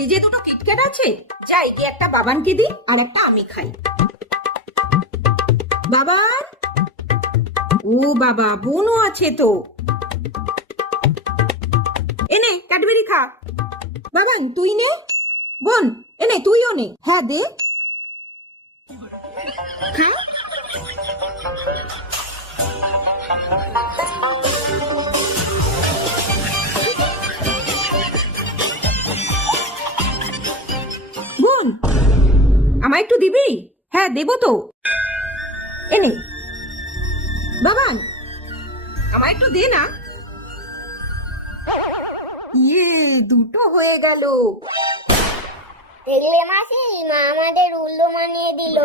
ফ্রিজে দুটো কিটক্যাট আছে, যাই গিয়ে একটা বাবানকে দিই আর একটা আমি খাই। বাবান, ও বাবা, বোনও আছে তো। এনে ক্যাডবেরি খা। বাবান তুই নে। বোন এনে তুইও নে। হ্যাঁ দে, খা। বোন আমায় একটু দিবি? হ্যাঁ দেবো তো, এনে। বাবান আমায় একটু দে না। ইয়ে, দুটো হয়ে গেল। দেখলে মাসি, মা আমাদের উল্লু মানিয়ে দিল।